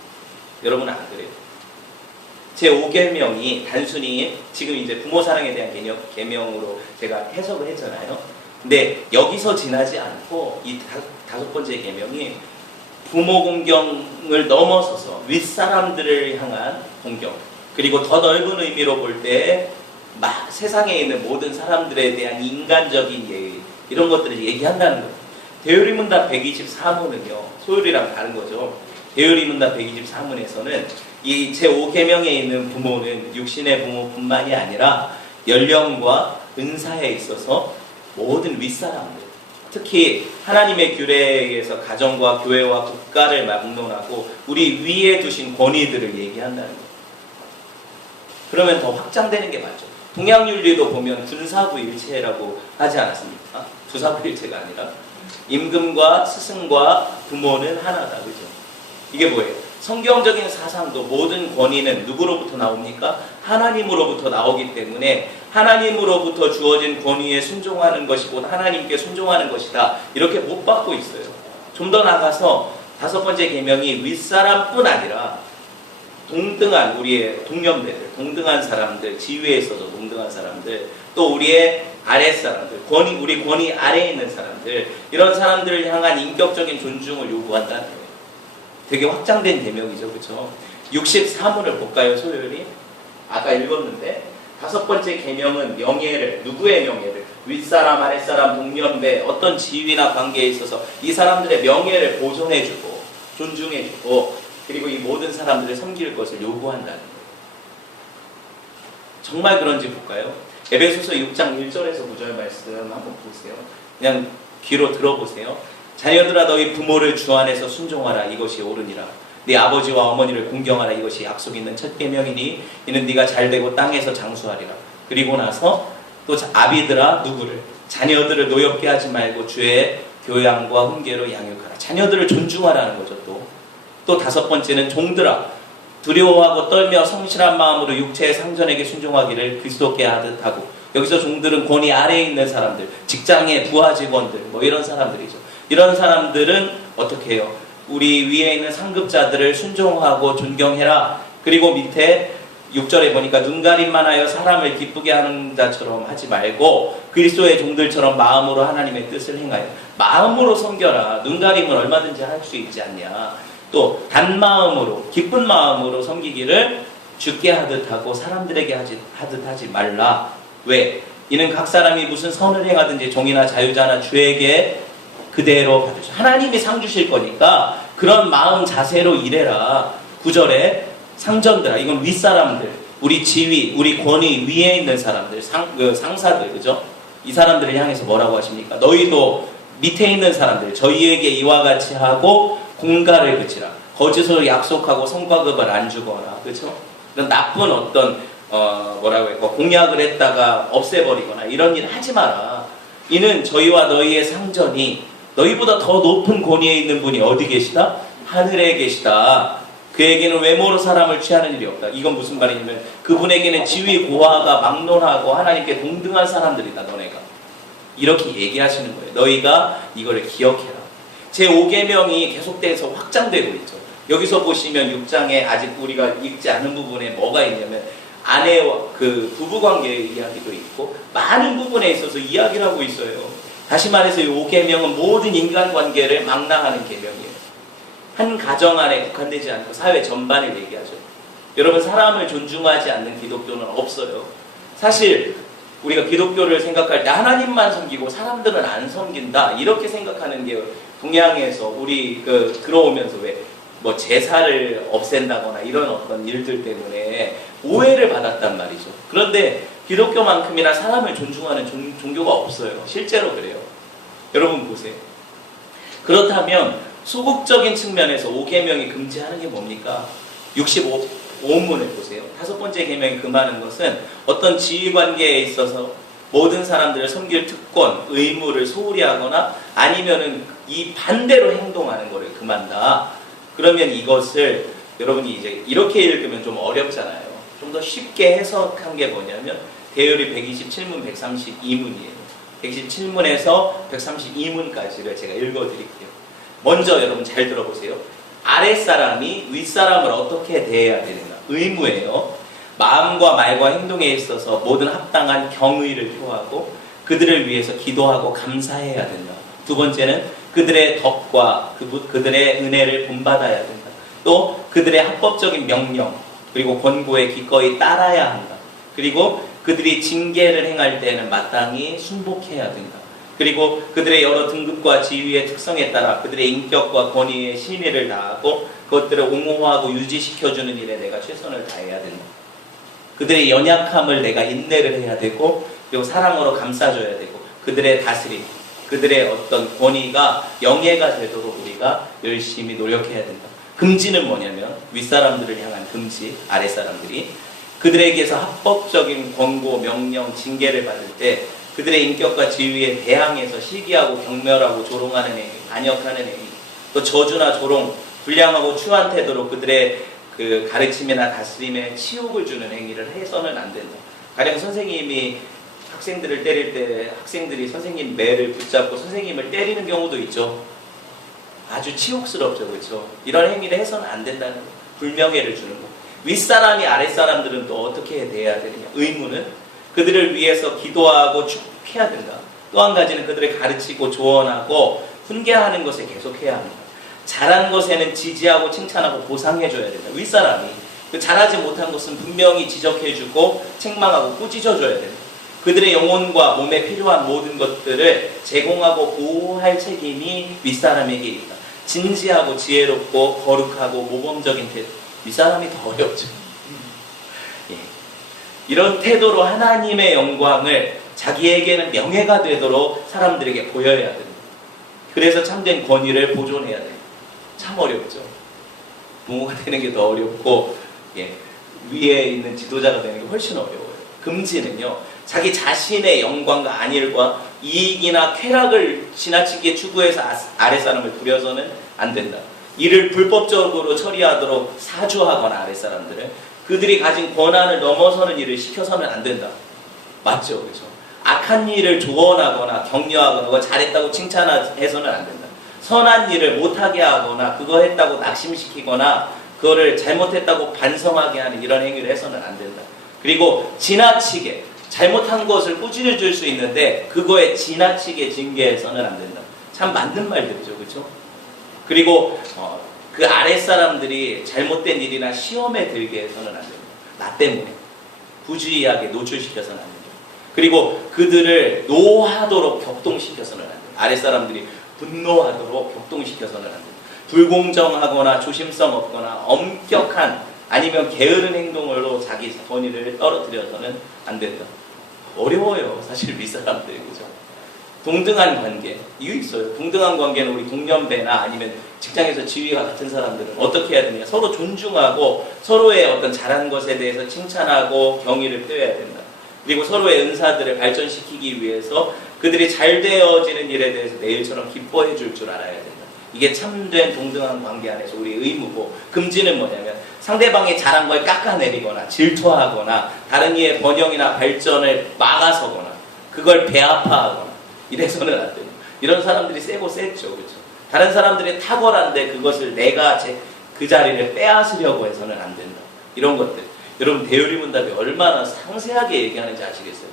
여러분 안 그래요? 제 5계명이 단순히 지금 이제 부모 사랑에 대한 계명으로 제가 해석을 했잖아요. 근데 여기서 지나지 않고 이 다섯 번째 계명이 부모 공경을 넘어서서 윗사람들을 향한 공경 그리고 더 넓은 의미로 볼 때 막 세상에 있는 모든 사람들에 대한 인간적인 예의 이런 것들을 얘기한다는 거예요. 대요리문답 124문은요 소율이랑 다른 거죠. 대요리문답 124문에서는 이 제5계명에 있는 부모는 육신의 부모뿐만이 아니라 연령과 은사에 있어서 모든 윗사람들 특히 하나님의 규례에 의해서 가정과 교회와 국가를 막론하고 우리 위에 두신 권위들을 얘기한다는 거예요. 그러면 더 확장되는 게 맞죠. 동양윤리도 보면 군사부일체라고 하지 않았습니까? 부사부일체가 아니라 임금과 스승과 부모는 하나다. 그죠? 이게 뭐예요? 성경적인 사상도 모든 권위는 누구로부터 나옵니까? 하나님으로부터 나오기 때문에 하나님으로부터 주어진 권위에 순종하는 것이고 하나님께 순종하는 것이다. 이렇게 못 받고 있어요. 좀 더 나가서 다섯 번째 계명이 윗사람뿐 아니라 동등한 우리의 동년배들, 동등한 사람들, 지위에 있어서 동등한 사람들, 또 우리의 아랫사람들, 우리 권위 아래에 있는 사람들, 이런 사람들을 향한 인격적인 존중을 요구한다는 거예요. 되게 확장된 계명이죠. 그렇죠? 63문을 볼까요? 소율이? 아까 읽었는데 다섯 번째 계명은 명예를, 누구의 명예를? 윗사람, 아랫사람, 동년배, 어떤 지위나 관계에 있어서 이 사람들의 명예를 보존해주고 존중해주고 그리고 이 모든 사람들을 섬길 것을 요구한다는 거예요. 정말 그런지 볼까요? 에베소서 6장 1절에서 9절 말씀 한번 보세요. 그냥 귀로 들어보세요. 자녀들아 너희 부모를 주 안에서 순종하라. 이것이 옳으니라. 네 아버지와 어머니를 공경하라. 이것이 약속 있는 첫 계명이니 이는 네가 잘되고 땅에서 장수하리라. 그리고 나서 또 아비들아 누구를? 자녀들을 노엽게 하지 말고 주의 교양과 훈계로 양육하라. 자녀들을 존중하라는 거죠. 또 다섯 번째는 종들아 두려워하고 떨며 성실한 마음으로 육체의 상전에게 순종하기를 그리스도께 하듯 하고. 여기서 종들은 권위 아래에 있는 사람들, 직장의 부하 직원들, 뭐 이런 사람들이죠. 이런 사람들은 어떻게 해요? 우리 위에 있는 상급자들을 순종하고 존경해라. 그리고 밑에 6절에 보니까 눈가림만 하여 사람을 기쁘게 하는 자처럼 하지 말고 그리스도의 종들처럼 마음으로 하나님의 뜻을 행하여. 마음으로 섬겨라. 눈가림은 얼마든지 할 수 있지 않냐. 또 단마음으로 기쁜 마음으로 섬기기를 주께 하듯 하고 사람들에게 하듯 하지 말라. 왜? 이는 각 사람이 무슨 선을 행하든지 종이나 자유자나 주에게 그대로 받으셔. 하나님이 상 주실 거니까 그런 마음 자세로 일해라. 9절에 상전들아, 이건 윗사람들, 우리 지위, 우리 권위 위에 있는 사람들, 상사들, 그죠? 이 사람들을 향해서 뭐라고 하십니까? 너희도 밑에 있는 사람들, 저희에게 이와 같이 하고 공가를 그치라. 거짓으로 약속하고 성과급을 안 주거나, 그렇죠? 나쁜 어떤 뭐라고 할까 공약을 했다가 없애버리거나 이런 일 하지 마라. 이는 저희와 너희의 상전이 너희보다 더 높은 권위에 있는 분이 어디 계시다? 하늘에 계시다. 그에게는 외모로 사람을 취하는 일이 없다. 이건 무슨 말이냐면 그분에게는 지위 고하가 막론하고 하나님께 동등한 사람들이다. 너네가 이렇게 얘기하시는 거예요. 너희가 이거를 기억해라. 제5계명이 계속돼서 확장되고 있죠. 여기서 보시면 6장에 아직 우리가 읽지 않은 부분에 뭐가 있냐면 아내와 그 부부관계의 이야기도 있고 많은 부분에 있어서 이야기를 하고 있어요. 다시 말해서 이 5계명은 모든 인간관계를 망라하는 계명이에요. 한 가정 안에 국한되지 않고 사회 전반을 얘기하죠. 여러분, 사람을 존중하지 않는 기독교는 없어요. 사실 우리가 기독교를 생각할 때 하나님만 섬기고 사람들은 안 섬긴다 이렇게 생각하는 게 동양에서 우리 들어오면서 왜 뭐 제사를 없앤다거나 이런 어떤 일들 때문에 오해를 받았단 말이죠. 그런데 기독교만큼이나 사람을 존중하는 종교가 없어요. 실제로 그래요. 여러분 보세요. 그렇다면 소극적인 측면에서 5계명이 금지하는 게 뭡니까? 65문을 보세요. 5번째 계명이 금하는 것은 어떤 지위관계에 있어서 모든 사람들을 섬길 특권, 의무를 소홀히 하거나 아니면은 이 반대로 행동하는 것을 금한다. 그러면 이것을 여러분이 이제 이렇게 읽으면 좀 어렵잖아요. 좀 더 쉽게 해석한 게 뭐냐면 대열이 127문, 132문이에요. 127문에서 132문까지를 제가 읽어드릴게요. 먼저 여러분 잘 들어보세요. 아랫사람이 윗사람을 어떻게 대해야 되는가? 의무예요. 마음과 말과 행동에 있어서 모든 합당한 경의를 표하고 그들을 위해서 기도하고 감사해야 된다. 두 번째는 그들의 덕과 그들의 은혜를 본받아야 된다. 또 그들의 합법적인 명령 그리고 권고에 기꺼이 따라야 한다. 그리고 그들이 징계를 행할 때는 마땅히 순복해야 된다. 그리고 그들의 여러 등급과 지위의 특성에 따라 그들의 인격과 권위에 신의를 다하고 그것들을 옹호하고 유지시켜주는 일에 내가 최선을 다해야 된다. 그들의 연약함을 내가 인내를 해야 되고 그리고 사랑으로 감싸줘야 되고 그들의 다스림, 그들의 어떤 권위가 영예가 되도록 우리가 열심히 노력해야 된다. 금지는 뭐냐면 윗사람들을 향한 금지, 아랫사람들이 그들에게서 합법적인 권고, 명령, 징계를 받을 때 그들의 인격과 지위에 대항해서 시기하고 경멸하고 조롱하는 행위, 반역하는 행위, 또 저주나 조롱, 불량하고 추한 태도로 그들의 그 가르침이나 다스림에 치욕을 주는 행위를 해서는 안 된다. 가령 선생님이 학생들을 때릴 때 학생들이 선생님 매를 붙잡고 선생님을 때리는 경우도 있죠. 아주 치욕스럽죠. 그렇죠? 이런 행위를 해서는 안 된다는 거. 불명예를 주는 거. 윗사람이 아랫사람들은 또 어떻게 대해야 되느냐. 의무는 그들을 위해서 기도하고 축복해야 된다. 또 한 가지는 그들을 가르치고 조언하고 훈계하는 것에 계속해야 합니다. 잘한 것에는 지지하고 칭찬하고 보상해줘야 된다. 윗사람이 잘하지 못한 것은 분명히 지적해주고 책망하고 꾸짖어줘야 된다. 그들의 영혼과 몸에 필요한 모든 것들을 제공하고 보호할 책임이 윗사람에게 있다. 진지하고 지혜롭고 거룩하고 모범적인 태도. 윗사람이 더 어렵죠. 예. 이런 태도로 하나님의 영광을 자기에게는 명예가 되도록 사람들에게 보여야 됩니다. 그래서 참된 권위를 보존해야 됩니다. 참 어렵죠. 부모가 되는 게 더 어렵고 위에 있는 지도자가 되는 게 훨씬 어려워요. 금지는요, 자기 자신의 영광과 안일과 이익이나 쾌락을 지나치게 추구해서 아랫사람을 부려서는 안 된다. 이를 불법적으로 처리하도록 사주하거나 아랫사람들을 그들이 가진 권한을 넘어서는 일을 시켜서는 안 된다. 맞죠? 그렇죠? 악한 일을 조언하거나 격려하거나 그거 잘했다고 칭찬해서는 안 된다. 선한 일을 못하게 하거나 그거 했다고 낙심시키거나 그거를 잘못했다고 반성하게 하는 이런 행위를 해서는 안 된다. 그리고 지나치게 잘못한 것을 꾸짖어 줄 수 있는데 그거에 지나치게 징계해서는 안 된다. 참 맞는 말들이죠. 그렇죠? 그리고 그 아랫사람들이 잘못된 일이나 시험에 들게 해서는 안 된다. 나 때문에 부주의하게 노출시켜서는 안 된다. 그리고 그들을 노하도록 격동시켜서는 안 된다. 아랫사람들이 분노하도록 격동시켜서는 안 된다. 불공정하거나 조심성 없거나 엄격한 아니면 게으른 행동으로 자기 권위를 떨어뜨려서는 안 된다. 어려워요. 사실 윗사람들이. 그죠? 동등한 관계. 이유 있어요. 동등한 관계는 우리 동년배나 아니면 직장에서 지위가 같은 사람들은 어떻게 해야 되냐. 서로 존중하고 서로의 어떤 잘한 것에 대해서 칭찬하고 경의를 표해야 된다. 그리고 서로의 은사들을 발전시키기 위해서 그들이 잘 되어지는 일에 대해서 내일처럼 기뻐해 줄 줄 알아야 된다. 이게 참된 동등한 관계 안에서 우리의 의무고, 금지는 뭐냐면 상대방이 잘한 걸 깎아내리거나 질투하거나 다른 이의 번영이나 발전을 막아서거나 그걸 배아파하거나 이래서는 안 됩니다. 이런 사람들이 세고 셌죠. 그렇죠? 다른 사람들이 탁월한데 그것을 내가 그 자리를 빼앗으려고 해서는 안 된다. 이런 것들. 여러분 대요리문답이 얼마나 상세하게 얘기하는지 아시겠어요?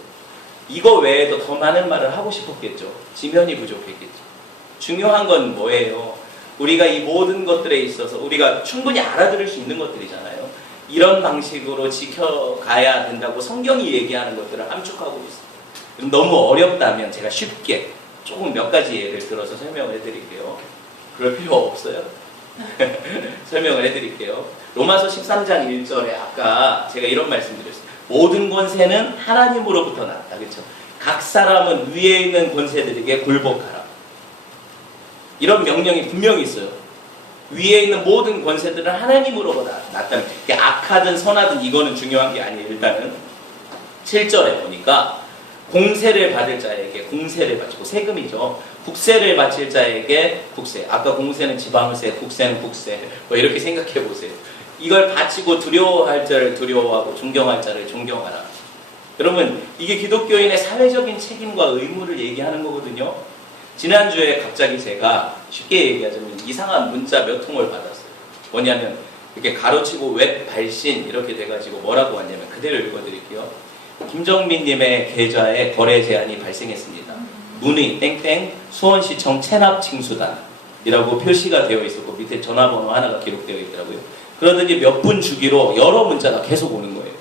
이거 외에도 더 많은 말을 하고 싶었겠죠. 지면이 부족했겠죠. 중요한 건 뭐예요? 우리가 이 모든 것들에 있어서 우리가 충분히 알아들을 수 있는 것들이잖아요. 이런 방식으로 지켜가야 된다고 성경이 얘기하는 것들을 함축하고 있어요. 너무 어렵다면 제가 쉽게 조금 몇 가지 예를 들어서 설명을 해드릴게요. 그럴 필요 없어요. 설명을 해드릴게요. 로마서 13장 1절에 아까 제가 이런 말씀 드렸어요. 모든 권세는 하나님으로부터 났다. 그렇죠? 각 사람은 위에 있는 권세들에게 굴복하라. 이런 명령이 분명히 있어요. 위에 있는 모든 권세들은 하나님으로부터 났다는. 악하든 선하든 이거는 중요한 게 아니에요. 일단은 7절에 보니까 공세를 받을 자에게 공세를 바치고, 세금이죠. 국세를 바칠 자에게 국세. 아까 공세는 지방세, 국세는 국세. 뭐 이렇게 생각해 보세요. 이걸 바치고 두려워할 자를 두려워하고 존경할 자를 존경하라. 여러분, 이게 기독교인의 사회적인 책임과 의무를 얘기하는 거거든요. 지난주에 갑자기 제가 쉽게 얘기하자면 이상한 문자 몇 통을 받았어요. 뭐냐면 이렇게 가로치고 웹 발신 이렇게 돼가지고 뭐라고 왔냐면 그대로 읽어드릴게요. 김정민님의 계좌에 거래 제한이 발생했습니다. 문의 땡땡 수원시청 체납 징수단이라고 표시가 되어 있었고 밑에 전화번호 하나가 기록되어 있더라고요. 그러더니 몇 분 주기로 여러 문자가 계속 오는 거예요.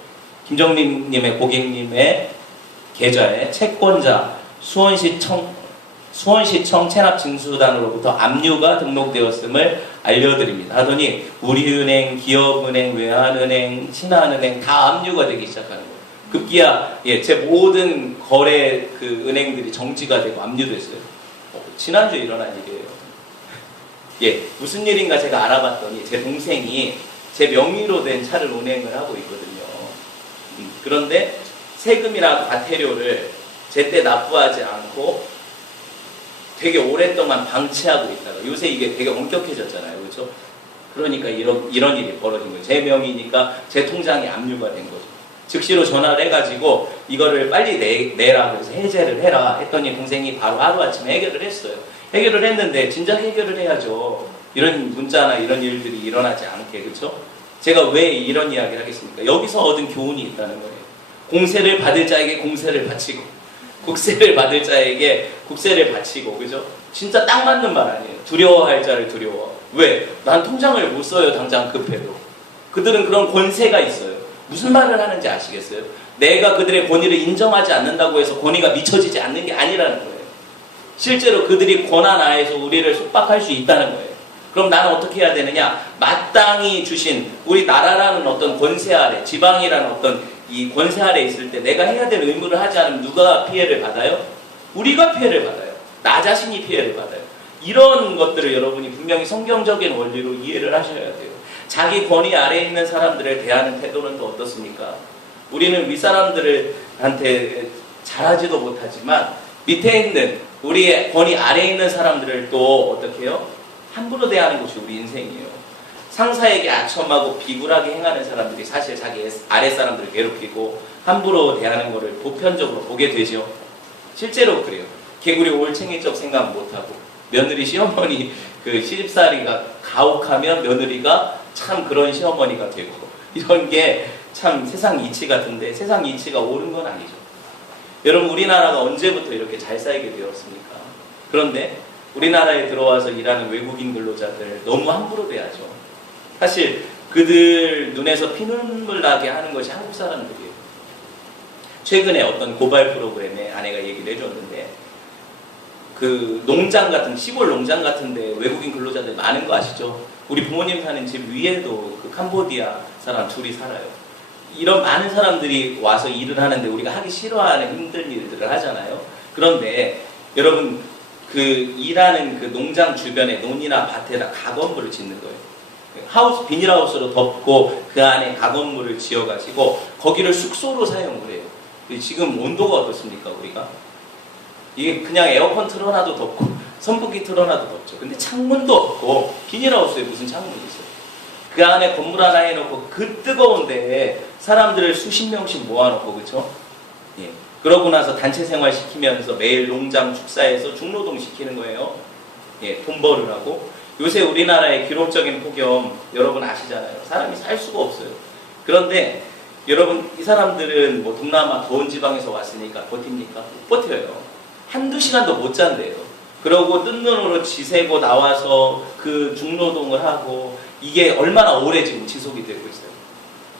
김정민님의 고객님의 계좌에 채권자 수원시청 체납징수단으로부터 압류가 등록되었음을 알려드립니다. 하더니 우리은행, 기업은행, 외환은행, 신한은행 다 압류가 되기 시작하는 거예요. 급기야 제 모든 거래 그 은행들이 정지가 되고 압류됐어요. 지난주에 일어난 일이에요. 무슨 일인가 제가 알아봤더니 제 동생이 제 명의로 된 차를 운행을 하고 있거든요. 그런데 세금이나 과태료를 제때 납부하지 않고 되게 오랫동안 방치하고 있다가 요새 이게 되게 엄격해졌잖아요. 그렇죠? 그러니까 이런 일이 벌어진 거예요. 제 명의니까 제 통장에 압류가 된 거죠. 즉시로 전화를 해가지고 이거를 빨리 내라 그래서 해제를 해라 했더니 동생이 바로 하루아침에 해결을 했어요. 해결을 했는데 진작 해결을 해야죠. 이런 문자나 이런 일들이 일어나지 않게. 그렇죠? 제가 왜 이런 이야기를 하겠습니까? 여기서 얻은 교훈이 있다는 거예요. 공세를 받을 자에게 공세를 바치고 국세를 받을 자에게 국세를 바치고. 그죠? 진짜 딱 맞는 말 아니에요. 두려워할 자를 두려워. 왜? 난 통장을 못 써요. 당장 급해도. 그들은 그런 권세가 있어요. 무슨 말을 하는지 아시겠어요? 내가 그들의 권위를 인정하지 않는다고 해서 권위가 미쳐지지 않는 게 아니라는 거예요. 실제로 그들이 권한 하에서 우리를 속박할 수 있다는 거예요. 그럼 나는 어떻게 해야 되느냐? 마땅히 주신 우리 나라라는 어떤 권세 아래, 지방이라는 어떤 이 권세 아래 있을 때 내가 해야 될 의무를 하지 않으면 누가 피해를 받아요? 우리가 피해를 받아요. 나 자신이 피해를 받아요. 이런 것들을 여러분이 분명히 성경적인 원리로 이해를 하셔야 돼요. 자기 권위 아래에 있는 사람들을 대하는 태도는 또 어떻습니까? 우리는 윗사람들한테 잘하지도 못하지만 밑에 있는 우리의 권위 아래에 있는 사람들을 또 어떻게 해요? 함부로 대하는 것이 우리 인생이에요. 상사에게 아첨하고 비굴하게 행하는 사람들이 사실 자기 아래 사람들을 괴롭히고 함부로 대하는 것을 보편적으로 보게 되죠. 실제로 그래요. 개구리 올챙이적 생각 못하고 며느리 시어머니 그 시집살이가 가혹하면 며느리가 참 그런 시어머니가 되고 이런 게 참 세상 이치 같은데 세상 이치가 옳은 건 아니죠. 여러분 우리나라가 언제부터 이렇게 잘 살게 되었습니까? 그런데 우리나라에 들어와서 일하는 외국인 근로자들 너무 함부로 대하죠. 사실 그들 눈에서 피눈물 나게 하는 것이 한국 사람들이에요. 최근에 어떤 고발 프로그램에 아내가 얘기를 해줬는데 그 농장 같은 시골 농장 같은데 외국인 근로자들 많은 거 아시죠? 우리 부모님 사는 집 위에도 그 캄보디아 사람 둘이 살아요. 이런 많은 사람들이 와서 일을 하는데 우리가 하기 싫어하는 힘든 일들을 하잖아요. 그런데 여러분 그 일하는 그 농장 주변에 논이나 밭에다 가건물을 짓는 거예요. 하우스 비닐하우스로 덮고 그 안에 가건물을 지어가지고 거기를 숙소로 사용을 해요. 지금 온도가 어떻습니까 우리가? 이게 그냥 에어컨 틀어놔도 덥고 선풍기 틀어놔도 덥죠. 근데 창문도 없고 비닐하우스에 무슨 창문이 있어요. 그 안에 건물 하나 해놓고 그 뜨거운데 사람들을 수십 명씩 모아놓고 그렇죠? 예. 그러고 나서 단체 생활 시키면서 매일 농장 축사에서 중노동 시키는 거예요. 예, 돈 벌으라고. 요새 우리나라의 기록적인 폭염 여러분 아시잖아요. 사람이 살 수가 없어요. 그런데 여러분 이 사람들은 뭐 동남아 더운 지방에서 왔으니까 버팁니까? 못 버텨요. 한두 시간도 못 잔대요. 그러고 뜬 눈으로 지새고 나와서 그 중노동을 하고 이게 얼마나 오래 지금 지속이 되고 있어요.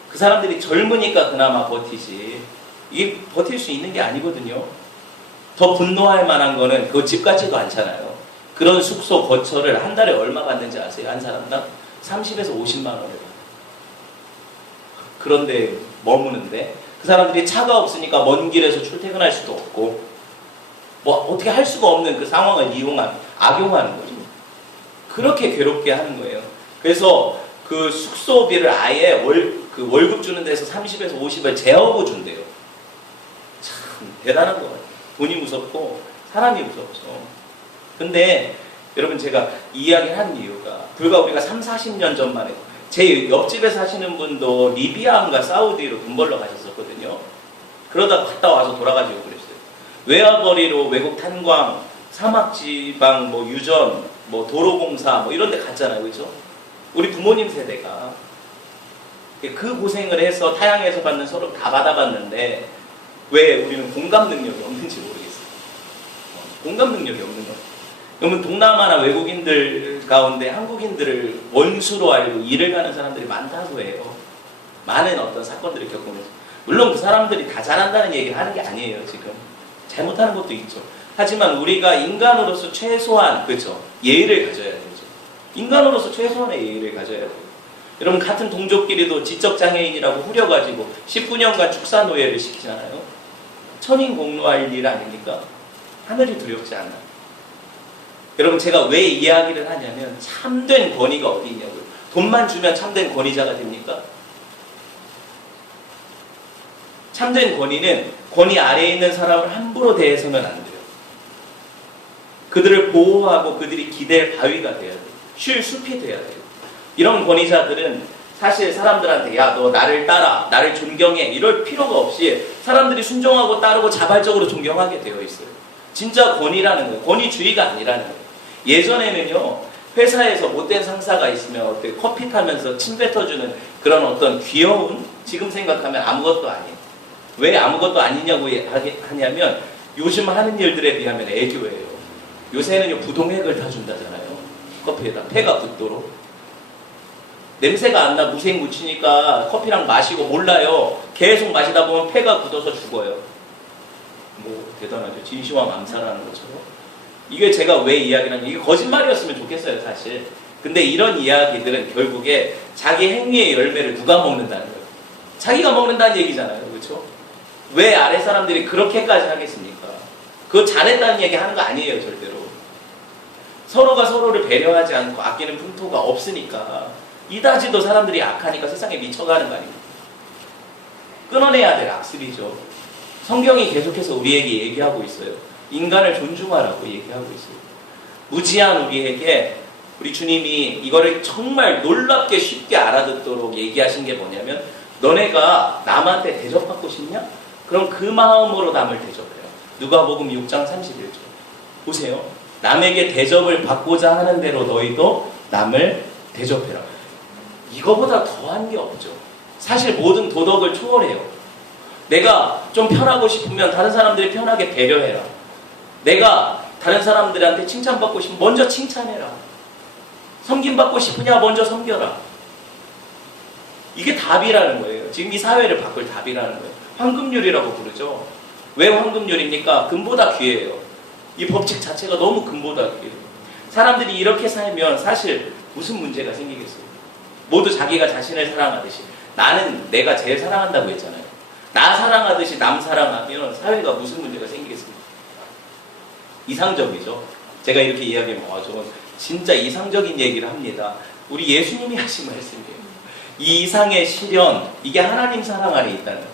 그 사람들이 젊으니까 그나마 버티지 이게 버틸 수 있는 게 아니거든요. 더 분노할 만한 거는 그거 집 같지도 않잖아요. 그런 숙소 거처를 한 달에 얼마 받는지 아세요? 한 사람당 30에서 50만 원을 받아요. 그런데 머무는데 그 사람들이 차가 없으니까 먼 길에서 출퇴근할 수도 없고 뭐 어떻게 할 수가 없는 그 상황을 악용하는 거죠. 그렇게 괴롭게 하는 거예요. 그래서 그 숙소비를 아예 월급 주는 데서 30에서 50을 제어고 준대요. 참 대단한 거 같아요. 돈이 무섭고 사람이 무섭죠. 근데 여러분 제가 이 이야기를 하는 이유가 불과 우리가 30-40년 전만 해도 제 옆집에 사시는 분도 리비아인가 사우디로 돈 벌러 가셨었거든요. 그러다 갔다 와서 돌아가시고 그랬어요. 외화벌이로 외국 탄광, 사막지방, 뭐 유전, 뭐 도로공사 뭐 이런 데 갔잖아요. 그렇죠? 우리 부모님 세대가 그 고생을 해서 타양에서 받는 서로 다 받아봤는데 왜 우리는 공감 능력이 없는지 모르겠어요. 공감 능력이 없는 거. 그러면 동남아나 외국인들 가운데 한국인들을 원수로 알고 일을 가는 사람들이 많다고 해요. 많은 어떤 사건들을 겪으면서. 물론 그 사람들이 다 잘한다는 얘기를 하는 게 아니에요. 지금 잘못하는 것도 있죠. 하지만 우리가 인간으로서 최소한 그렇죠 예의를 가져야 되죠. 인간으로서 최소한의 예의를 가져야 돼요. 여러분 같은 동족끼리도 지적장애인이라고 후려가지고 19년간 축사노예를 시키잖아요. 천인공노할 일 아닙니까? 하늘이 두렵지 않아. 여러분 제가 왜 이야기를 하냐면 참된 권위가 어디 있냐고요. 돈만 주면 참된 권위자가 됩니까? 참된 권위는 권위 아래에 있는 사람을 함부로 대해서는 안 돼요. 그들을 보호하고 그들이 기댈 바위가 돼야 돼요. 쉴 숲이 돼야 돼요. 이런 권위자들은 사실 사람들한테 야 너 나를 따라 나를 존경해 이럴 필요가 없이 사람들이 순종하고 따르고 자발적으로 존경하게 되어 있어요. 진짜 권위라는 거예요. 권위주의가 아니라는 거예요. 예전에는요 회사에서 못된 상사가 있으면 어떻게 커피 타면서 침 뱉어주는 그런 어떤 귀여운 지금 생각하면 아무것도 아니에요. 왜 아무것도 아니냐고 하냐면 요즘 하는 일들에 비하면 애교예요. 요새는요 부동액을 타준다잖아요. 커피에다 폐가 굳도록 냄새가 안 나 무생 묻히니까 커피랑 마시고 몰라요. 계속 마시다 보면 폐가 굳어서 죽어요. 뭐 대단하죠. 진시황 암살하는 것처럼. 이게 제가 왜 이야기를 하냐면 이게 거짓말이었으면 좋겠어요 사실. 근데 이런 이야기들은 결국에 자기 행위의 열매를 누가 먹는다는 거예요. 자기가 먹는다는 얘기잖아요. 그렇죠? 왜 아래 사람들이 그렇게까지 하겠습니까? 그거 잘했다는 얘기 하는 거 아니에요. 절대로. 서로가 서로를 배려하지 않고 아끼는 풍토가 없으니까 이다지도 사람들이 악하니까 세상에 미쳐가는 거 아닙니까? 끊어내야 될 악습이죠. 성경이 계속해서 우리에게 얘기하고 있어요. 인간을 존중하라고 얘기하고 있어요. 무지한 우리에게 우리 주님이 이거를 정말 놀랍게 쉽게 알아듣도록 얘기하신 게 뭐냐면 너네가 남한테 대접받고 싶냐? 그럼 그 마음으로 남을 대접해요. 누가복음 6장 31절 보세요. 남에게 대접을 받고자 하는 대로 너희도 남을 대접해라. 이거보다 더한 게 없죠. 사실 모든 도덕을 초월해요. 내가 좀 편하고 싶으면 다른 사람들이 편하게 배려해라. 내가 다른 사람들한테 칭찬받고 싶으면 먼저 칭찬해라. 섬김받고 싶으냐 먼저 섬겨라. 이게 답이라는 거예요. 지금 이 사회를 바꿀 답이라는 거예요. 황금률이라고 부르죠. 왜 황금률입니까? 금보다 귀해요. 이 법칙 자체가 너무 금보다 귀해요. 사람들이 이렇게 살면 사실 무슨 문제가 생기겠어요? 모두 자기가 자신을 사랑하듯이 나는 내가 제일 사랑한다고 했잖아요. 나 사랑하듯이 남 사랑하면 사회가 무슨 문제가 생기겠습니까? 이상적이죠. 제가 이렇게 이야기하면 저건 진짜 이상적인 얘기를 합니다. 우리 예수님이 하신 말씀이에요. 이 이상의 시련, 이게 하나님 사랑 안에 있다는 거예요.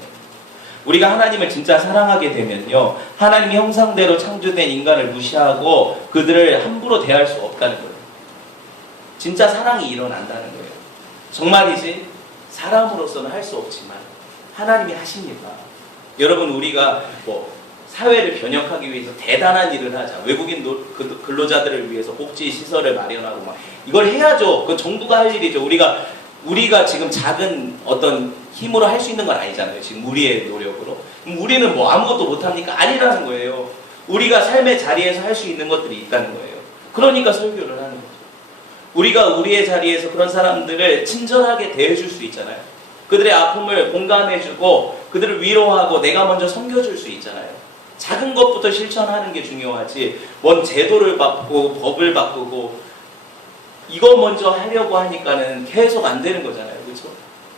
우리가 하나님을 진짜 사랑하게 되면요, 하나님의 형상대로 창조된 인간을 무시하고 그들을 함부로 대할 수 없다는 거예요. 진짜 사랑이 일어난다는 거예요. 정말이지 사람으로서는 할 수 없지만 하나님이 하십니다. 여러분, 우리가 사회를 변혁하기 위해서 대단한 일을 하자. 외국인 근로자들을 위해서 복지 시설을 마련하고 이걸 해야죠. 그 정부가 할 일이죠. 우리가 지금 작은 어떤 힘으로 할 수 있는 건 아니잖아요. 지금 우리의 노력으로. 우리는 아무것도 못합니까? 아니라는 거예요. 우리가 삶의 자리에서 할 수 있는 것들이 있다는 거예요. 그러니까 설교를 하는 거죠. 우리가 우리의 자리에서 그런 사람들을 친절하게 대해줄 수 있잖아요. 그들의 아픔을 공감해주고 그들을 위로하고 내가 먼저 섬겨줄 수 있잖아요. 작은 것부터 실천하는 게 중요하지 뭔 제도를 바꾸고 법을 바꾸고 이거 먼저 하려고 하니까는 계속 안 되는 거잖아요. 그렇죠?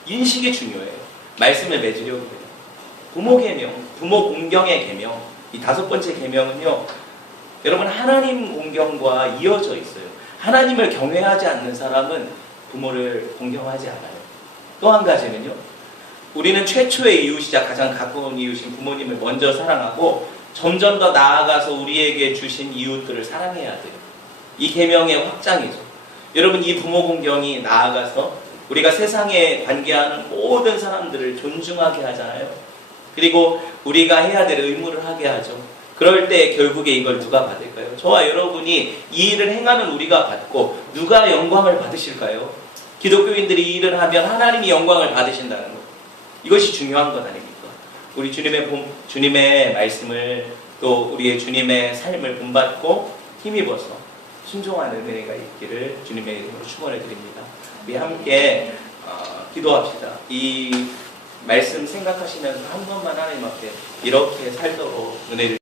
인식이 중요해요. 말씀을 맺으려고 해요. 부모 계명, 부모 공경의 계명, 이 5번째 계명은요, 여러분 하나님 공경과 이어져 있어요. 하나님을 경외하지 않는 사람은 부모를 공경하지 않아요. 또 한 가지는요, 우리는 최초의 이웃이자 가장 가까운 이웃인 부모님을 먼저 사랑하고 점점 더 나아가서 우리에게 주신 이웃들을 사랑해야 돼요. 이 계명의 확장이죠. 여러분, 이 부모 공경이 나아가서 우리가 세상에 관계하는 모든 사람들을 존중하게 하잖아요. 그리고 우리가 해야 될 의무를 하게 하죠. 그럴 때 결국에 이걸 누가 받을까요? 저와 여러분이 이 일을 행하는 우리가 받고 누가 영광을 받으실까요? 기독교인들이 이 일을 하면 하나님이 영광을 받으신다는 것. 이것이 중요한 것 아닙니까? 우리 주님의 말씀을 또 우리의 주님의 삶을 본받고 힘입어서 순종하는 은혜가 있기를 주님의 이름으로 축원을 드립니다. 우리 함께 기도합시다. 이 말씀 생각하시면서 한 번만 하나님 앞에 이렇게 살도록 은혜를